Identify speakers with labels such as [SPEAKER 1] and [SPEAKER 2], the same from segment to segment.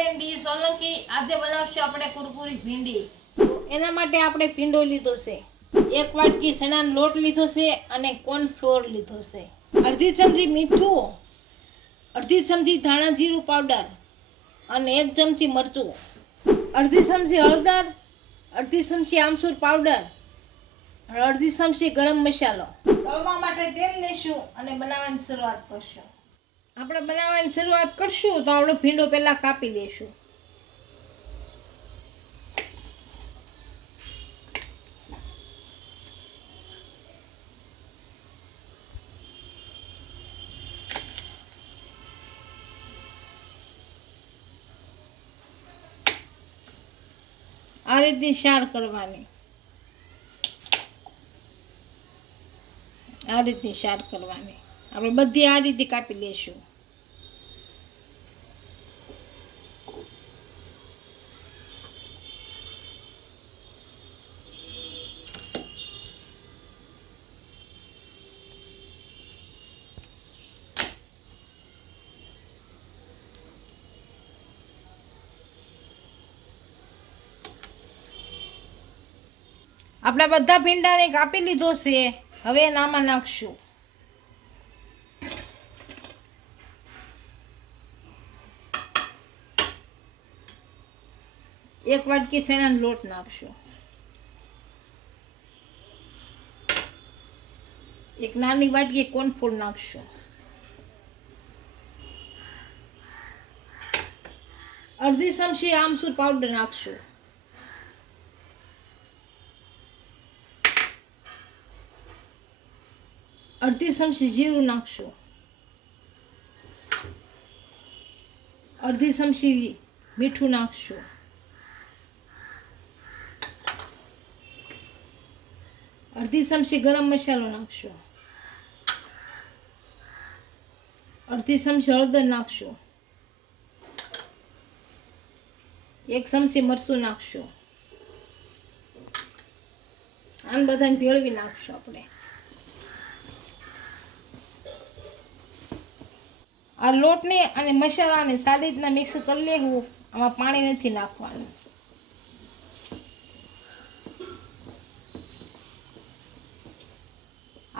[SPEAKER 1] બેન સોલંકી, આજે બનાવશું આપણે કુરકુરી ભીંડી. એના માટે આપણે ભીંડો લીધો છે. એક વાટકી સણાનો લોટ લીધો છે અને કોર્ન ફ્લોર લીધો છે. અડધી ચમચી મીઠું, અડધી ચમચી ધાણા જીરું પાવડર અને એક ચમચી મરચું. અડધી ચમચી હળદર, અડધી ચમચી આમસૂર પાવડર, અડધી ચમચી ગરમ મસાલો. તળવા માટે તેલ લઈશું અને બનાવવાની શરૂઆત કરશું. આપણે બનાવવાની શરૂઆત કરશું તો આપણે ભીંડો પહેલાં કાપી દઈશું. આ રીતની શાર કરવાની. આ રીતની શાર કરવાની. આપણે બધી આ રીતે કાપી લેશું. આપણા બધા ભીંડાને કાપી લીધો છે. હવે નામાં નાખશું. એક વાટકી શેણાનો લોટ નાખશો. એક નાની વાટકી કોર્નફ્લોર નાખશો. અડધી ચમચી આમચૂર પાવડર નાખશો. અડધી ચમચી જીરું નાખશો. અડધી ચમચી મીઠું નાખશું. અડધી ચમચી ગરમ મસાલો નાખશો. અડધી ચમચી હળદર નાખશો. એક ચમચી મરચું નાખશો. આને બધાને ભેળવી નાખશું આપણે. આ લોટને અને મસાલાને સારી રીતના મિક્સ કરી લેવું. આમાં પાણી નથી નાખવાનું.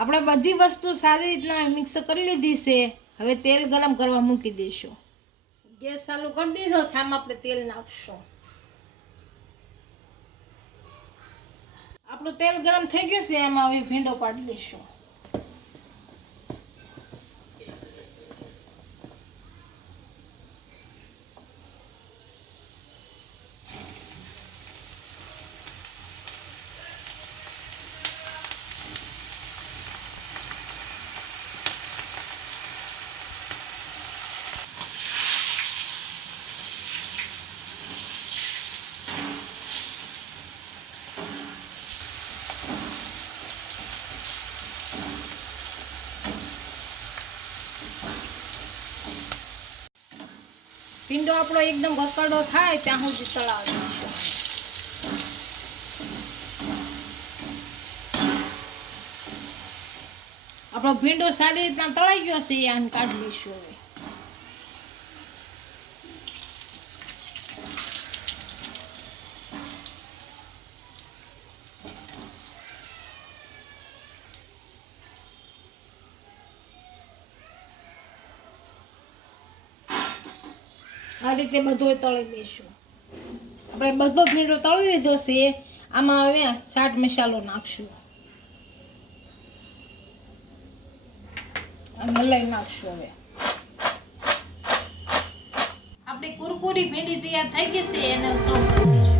[SPEAKER 1] આપણે બધી વસ્તુ સારી રીતના મિક્સ કરી લીધી છે. હવે તેલ ગરમ કરવા મૂકી દઈશું. ગેસ ચાલુ કરી દીધો છે, આમાં આપણે તેલ નાખશું. આપણું તેલ ગરમ થઈ ગયું છે એમાં હવે ભીંડો પાડી દઈશું. ભીંડો આપણો એકદમ ગકડો થાય, ત્યાં સુધી તળાવી દઈશું આપણો ભીંડો સારી રીતના તળાઈ ગયો છે, એ આને કાઢી લઈશું હવે. આ રીતે બધો તળી દઈશું આપણે બધો ભીંડો તળી લીધો છે, આમાં હવે ચાટ મસાલો નાખશું. અને હલાવી નાખશું હવે. આપણી કુરકુરી ભીંડી તૈયાર થઈ ગઈ છે, એને સર્વ